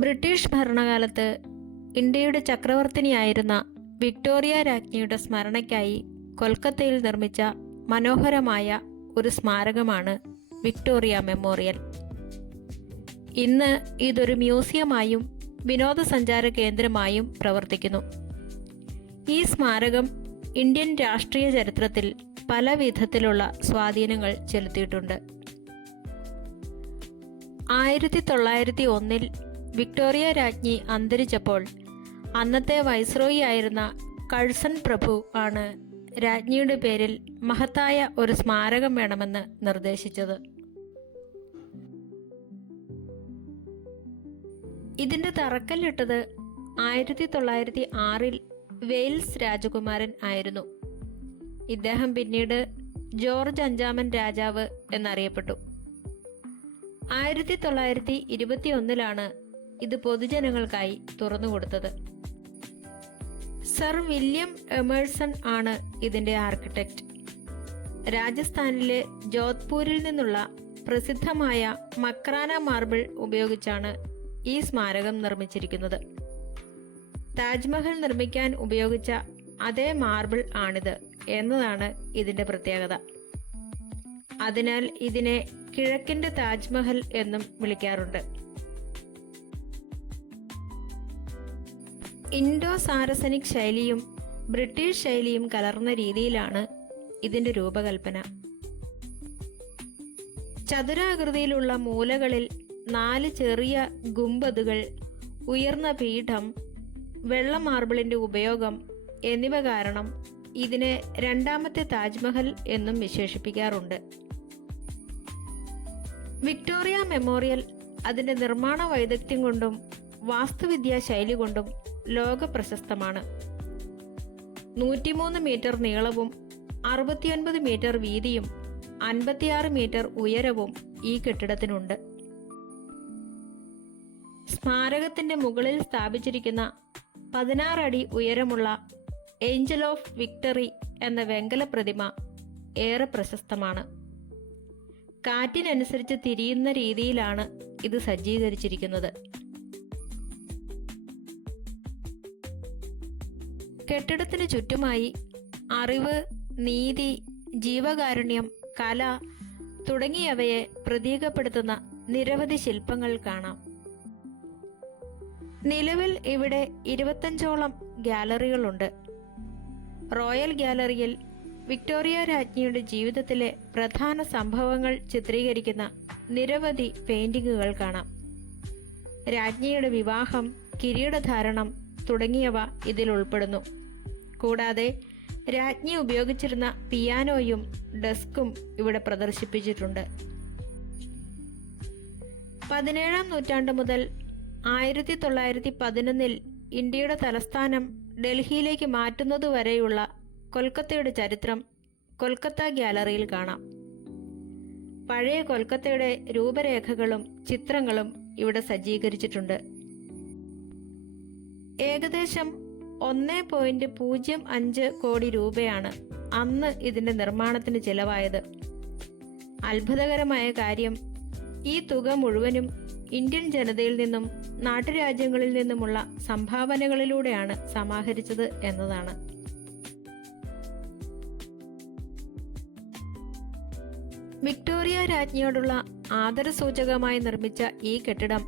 British ഭരണകാലത്ത് ഇന്ത്യയുടെ ചക്രവർത്തിനിയായിരുന്ന Victoria രാജ്ഞിയുടെ സ്മരണയ്ക്കായി കൊൽക്കത്തയിൽ നിർമ്മിച്ച മനോഹരമായ ഒരു സ്മാരകമാണ് വിക്ടോറിയ മെമ്മോറിയൽ. ഇന്ന് ഇതൊരു മ്യൂസിയമായും വിനോദസഞ്ചാര കേന്ദ്രമായും പ്രവർത്തിക്കുന്നു. ഈ സ്മാരകം ഇന്ത്യൻ രാഷ്ട്രീയ ചരിത്രത്തിൽ പല വിധത്തിലുള്ള സ്വാധീനങ്ങൾ ചെലുത്തിയിട്ടുണ്ട്. 1901 വിക്ടോറിയ രാജ്ഞി അന്തരിച്ചപ്പോൾ അന്നത്തെ വൈസ്രോയി ആയിരുന്ന കഴ്സൺ പ്രഭു ആണ് രാജ്ഞിയുടെ പേരിൽ മഹത്തായ ഒരു സ്മാരകം വേണമെന്ന് നിർദ്ദേശിച്ചത്. ഇതിന്റെ തറക്കല്ലിട്ടത് 1906 വെയിൽസ് രാജകുമാരൻ ആയിരുന്നു. ഇദ്ദേഹം പിന്നീട് ജോർജ് അഞ്ചാമൻ രാജാവ് എന്നറിയപ്പെട്ടു. 1921 ഇത് പൊതുജനങ്ങൾക്കായി തുറന്നുകൊടുത്തത്. സർ വില്യം എമേഴ്സൺ ആണ് ഇതിന്റെ ആർക്കിടെക്റ്റ്. രാജസ്ഥാനിലെ ജോധ്പൂരിൽ നിന്നുള്ള പ്രസിദ്ധമായ മക്രാന മാർബിൾ ഉപയോഗിച്ചാണ് ഈ സ്മാരകം നിർമ്മിച്ചിരിക്കുന്നത്. താജ്മഹൽ നിർമ്മിക്കാൻ ഉപയോഗിച്ച അതേ മാർബിൾ ആണിത് എന്നതാണ് ഇതിന്റെ പ്രത്യേകത. അതിനാൽ ഇതിനെ കിഴക്കിന്റെ താജ്മഹൽ എന്നും വിളിക്കാറുണ്ട്. ഇൻഡോ സാരസനിക് ശൈലിയും ബ്രിട്ടീഷ് ശൈലിയും കലർന്ന രീതിയിലാണ് ഇതിന്റെ രൂപകൽപ്പന. ചതുരാകൃതിയിലുള്ള മൂലകളിൽ 4 ചെറിയ ഗുംബദുകൾ, ഉയർന്ന പീഠം, വെള്ള മാർബിളിന്റെ ഉപയോഗം എന്നിവ കാരണം ഇതിനെ രണ്ടാമത്തെ താജ്മഹൽ എന്നും വിശേഷിപ്പിക്കാറുണ്ട്. വിക്ടോറിയ മെമ്മോറിയൽ അതിന്റെ നിർമ്മാണ വൈദഗ്ധ്യം കൊണ്ടും വാസ്തുവിദ്യാ ശൈലി കൊണ്ടും ലോക പ്രശസ്തമാണ്. 103 മീറ്റർ നീളവും 69 മീറ്റർ വീതിയും 56 മീറ്റർ ഉയരവും ഈ കെട്ടിടത്തിനുണ്ട്. സ്മാരകത്തിന്റെ മുകളിൽ സ്ഥാപിച്ചിരിക്കുന്ന 16 അടി ഉയരമുള്ള ഏഞ്ചൽ ഓഫ് വിക്ടറി എന്ന വെങ്കല പ്രതിമ ഏറെ പ്രശസ്തമാണ്. കാറ്റിനനുസരിച്ച് തിരിയുന്ന രീതിയിലാണ് ഇത് സജ്ജീകരിച്ചിരിക്കുന്നത്. കെട്ടിടത്തിന് ചുറ്റുമായി അറിവ്, നീതി, ജീവകാരുണ്യം, കല തുടങ്ങിയവയെ പ്രതീകപ്പെടുത്തുന്ന നിരവധി ശില്പങ്ങൾ കാണാം. നിലവിൽ ഇവിടെ 25ഓളം ഗാലറികളുണ്ട്. റോയൽ ഗാലറിയിൽ വിക്ടോറിയ രാജ്ഞിയുടെ ജീവിതത്തിലെ പ്രധാന സംഭവങ്ങൾ ചിത്രീകരിക്കുന്ന നിരവധി പെയിന്റിങ്ങുകൾ കാണാം. രാജ്ഞിയുടെ വിവാഹം, കിരീടധാരണം തുടങ്ങിയവ ഇതിൽ ഉൾപ്പെടുന്നു. കൂടാതെ രാജ്ഞി ഉപയോഗിച്ചിരുന്ന പിയാനോയും ഡെസ്കും ഇവിടെ പ്രദർശിപ്പിച്ചിട്ടുണ്ട്. 17-ാം നൂറ്റാണ്ട് മുതൽ 1911 ഇന്ത്യയുടെ തലസ്ഥാനം ഡൽഹിയിലേക്ക് മാറ്റുന്നതുവരെയുള്ള കൊൽക്കത്തയുടെ ചരിത്രം കൊൽക്കത്ത ഗാലറിയിൽ കാണാം. പഴയ കൊൽക്കത്തയുടെ രൂപരേഖകളും ചിത്രങ്ങളും ഇവിടെ സജ്ജീകരിച്ചിട്ടുണ്ട്. ഏകദേശം 1.05 കോടി രൂപയാണ് അന്ന് ഇതിന്റെ നിർമ്മാണത്തിന് ചിലവായത്. അത്ഭുതകരമായ കാര്യം, ഈ തുക മുഴുവനും ഇന്ത്യൻ ജനതയിൽ നിന്നും നാട്ടുരാജ്യങ്ങളിൽ നിന്നുമുള്ള സംഭാവനകളിലൂടെയാണ് സമാഹരിച്ചത് എന്നതാണ്. വിക്ടോറിയ രാജ്ഞിയോടുള്ള ആദരസൂചകമായി നിർമ്മിച്ച ഈ കെട്ടിടം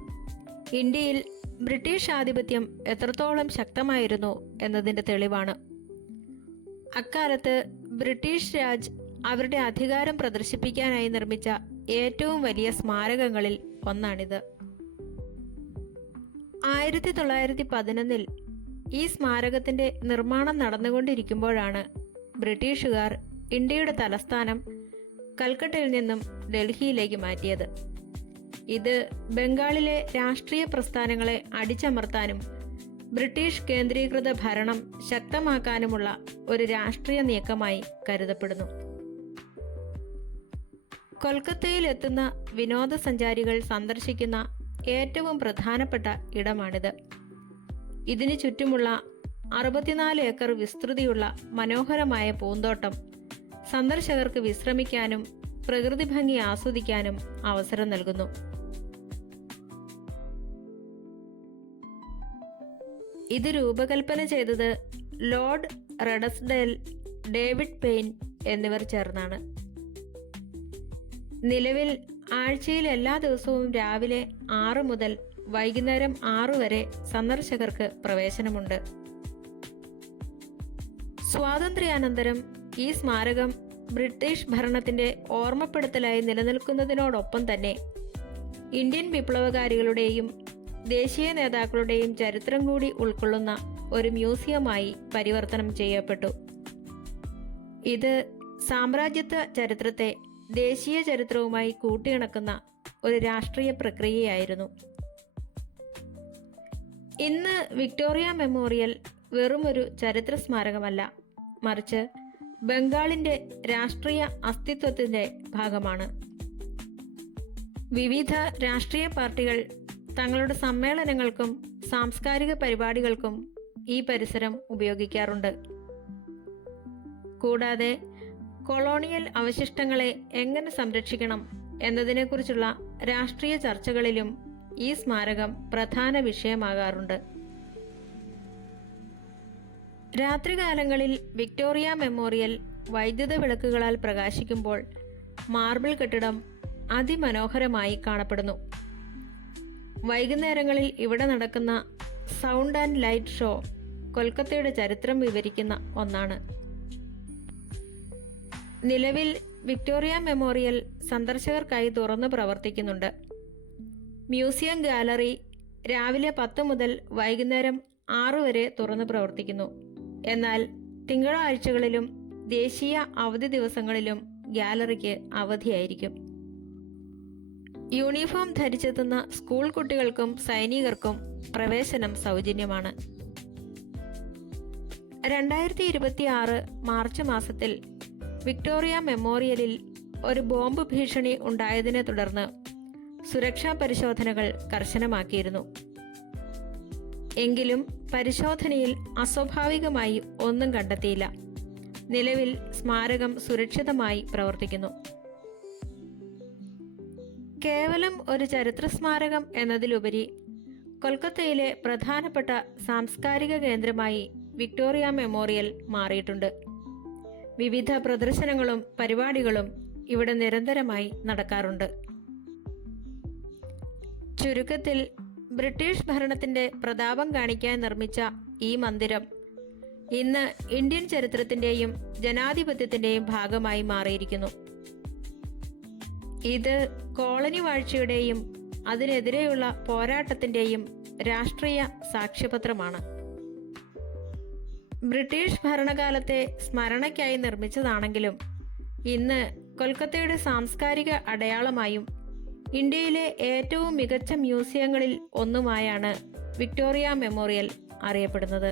ഇന്ത്യയിൽ ബ്രിട്ടീഷ് ആധിപത്യം എത്രത്തോളം ശക്തമായിരുന്നു എന്നതിന്റെ തെളിവാണ്. അക്കാലത്ത് ബ്രിട്ടീഷ് രാജ് അവരുടെ അധികാരം പ്രദർശിപ്പിക്കാനായി നിർമ്മിച്ച ഏറ്റവും വലിയ സ്മാരകങ്ങളിൽ ഒന്നാണിത്. 1911 ഈ സ്മാരകത്തിന്റെ നിർമ്മാണം നടന്നുകൊണ്ടിരിക്കുമ്പോഴാണ് ബ്രിട്ടീഷുകാർ ഇന്ത്യയുടെ തലസ്ഥാനം കൽക്കട്ടയിൽ നിന്നും ഡൽഹിയിലേക്ക് മാറ്റിയത്. ഇത് ബംഗാളിലെ രാഷ്ട്രീയ പ്രസ്ഥാനങ്ങളെ അടിച്ചമർത്താനും ബ്രിട്ടീഷ് കേന്ദ്രീകൃത ഭരണം ശക്തമാക്കാനുമുള്ള ഒരു രാഷ്ട്രീയ നീക്കമായി കരുതപ്പെടുന്നു. കൊൽക്കത്തയിൽ എത്തുന്ന വിനോദസഞ്ചാരികൾ സന്ദർശിക്കുന്ന ഏറ്റവും പ്രധാനപ്പെട്ട ഇടമാണിത്. ഇതിനു ചുറ്റുമുള്ള 64 ഏക്കർ വിസ്തൃതിയുള്ള മനോഹരമായ പൂന്തോട്ടം സന്ദർശകർക്ക് വിശ്രമിക്കാനും പ്രകൃതി ഭംഗി ആസ്വദിക്കാനും അവസരം നൽകുന്നു. ഇത് രൂപകൽപ്പന ചെയ്തത് ലോർഡ് റഡസ്ഡെൽ, ഡേവിഡ് പെയിൻ എന്നിവർ ചേർന്നാണ്. നിലവിൽ ആഴ്ചയിൽ എല്ലാ ദിവസവും രാവിലെ 6 മുതൽ വൈകുന്നേരം 6 വരെ സന്ദർശകർക്ക് പ്രവേശനമുണ്ട്. സ്വാതന്ത്ര്യാനന്തരം ഈ സ്മാരകം ബ്രിട്ടീഷ് ഭരണത്തിന്റെ ഓർമ്മപ്പെടുത്തലായി നിലനിൽക്കുന്നതിനോടൊപ്പം തന്നെ ഇന്ത്യൻ വിപ്ലവകാരികളുടെയും ദേശീയ നേതാക്കളുടെയും ചരിത്രം കൂടി ഉൾക്കൊള്ളുന്ന ഒരു മ്യൂസിയമായി പരിവർത്തനം ചെയ്യപ്പെട്ടു. ഇത് സാമ്രാജ്യത്വ ചരിത്രത്തെ ദേശീയ ചരിത്രവുമായി കൂട്ടിയിണക്കുന്ന ഒരു രാഷ്ട്രീയ പ്രക്രിയയായിരുന്നു. ഇന്ന് വിക്ടോറിയ മെമ്മോറിയൽ വെറുമൊരു ചരിത്ര സ്മാരകമല്ല, മറിച്ച് ബംഗാളിന്റെ രാഷ്ട്രീയ അസ്തിത്വത്തിന്റെ ഭാഗമാണ്. വിവിധ രാഷ്ട്രീയ പാർട്ടികൾ തങ്ങളുടെ സമ്മേളനങ്ങൾക്കും സാംസ്കാരിക പരിപാടികൾക്കും ഈ പരിസരം ഉപയോഗിക്കാറുണ്ട്. കൂടാതെ കൊളോണിയൽ അവശിഷ്ടങ്ങളെ എങ്ങനെ സംരക്ഷിക്കണം എന്നതിനെക്കുറിച്ചുള്ള രാഷ്ട്രീയ ചർച്ചകളിലും ഈ സ്മാരകം പ്രധാന വിഷയമാകാറുണ്ട്. രാത്രികാലങ്ങളിൽ വിക്ടോറിയ മെമ്മോറിയൽ വൈദ്യുത വിളക്കുകളാൽ പ്രകാശിക്കുമ്പോൾ മാർബിൾ കെട്ടിടം അതിമനോഹരമായി കാണപ്പെടുന്നു. വൈകുന്നേരങ്ങളിൽ ഇവിടെ നടക്കുന്ന സൗണ്ട് ആൻഡ് ലൈറ്റ് ഷോ കൊൽക്കത്തയുടെ ചരിത്രം വിവരിക്കുന്ന ഒന്നാണ്. നിലവിൽ വിക്ടോറിയ മെമ്മോറിയൽ സന്ദർശകർക്കായി തുറന്നു പ്രവർത്തിക്കുന്നുണ്ട്. മ്യൂസിയം ഗാലറി രാവിലെ 10 മുതൽ വൈകുന്നേരം 6 വരെ തുറന്നു പ്രവർത്തിക്കുന്നു. എന്നാൽ തിങ്കളാഴ്ചകളിലും ദേശീയ അവധി ദിവസങ്ങളിലും ഗാലറിക്ക് അവധിയായിരിക്കും. യൂണിഫോം ധരിച്ചെത്തുന്ന സ്കൂൾ കുട്ടികൾക്കും സൈനികർക്കും പ്രവേശനം സൗജന്യമാണ്. 2026 മാർച്ച് മാസത്തിൽ വിക്ടോറിയ മെമ്മോറിയലിൽ ഒരു ബോംബ് ഭീഷണി ഉണ്ടായതിനെ തുടർന്ന് സുരക്ഷാ പരിശോധനകൾ കർശനമാക്കിയിരുന്നു. എങ്കിലും പരിശോധനയിൽ അസ്വാഭാവികമായി ഒന്നും കണ്ടെത്തിയില്ല. നിലവിൽ സ്മാരകം സുരക്ഷിതമായി പ്രവർത്തിക്കുന്നു. കേവലം ഒരു ചരിത്ര സ്മാരകം എന്നതിലുപരി കൊൽക്കത്തയിലെ പ്രധാനപ്പെട്ട സാംസ്കാരിക കേന്ദ്രമായി വിക്ടോറിയ മെമ്മോറിയൽ മാറിയിട്ടുണ്ട്. വിവിധ പ്രദർശനങ്ങളും പരിപാടികളും ഇവിടെ നിരന്തരമായി നടക്കാറുണ്ട്. ചുരുക്കത്തിൽ, ബ്രിട്ടീഷ് ഭരണത്തിന്റെ പ്രതാപം കാണിക്കാൻ നിർമ്മിച്ച ഈ മന്ദിരം ഇന്ന് ഇന്ത്യൻ ചരിത്രത്തിന്റെയും ജനാധിപത്യത്തിന്റെയും ഭാഗമായി മാറിയിരിക്കുന്നു. ഇത് കോളനി വാഴ്ചയുടെയും അതിനെതിരെയുള്ള പോരാട്ടത്തിന്റെയും രാഷ്ട്രീയ സാക്ഷ്യപത്രമാണ്. ബ്രിട്ടീഷ് ഭരണകാലത്തെ സ്മരണയ്ക്കായി നിർമ്മിച്ചതാണെങ്കിലും ഇന്ന് കൊൽക്കത്തയുടെ സാംസ്കാരിക അടയാളമായും ഇന്ത്യയിലെ ഏറ്റവും മികച്ച മ്യൂസിയങ്ങളിൽ ഒന്നുമായാണ് വിക്ടോറിയ മെമ്മോറിയൽ അറിയപ്പെടുന്നത്.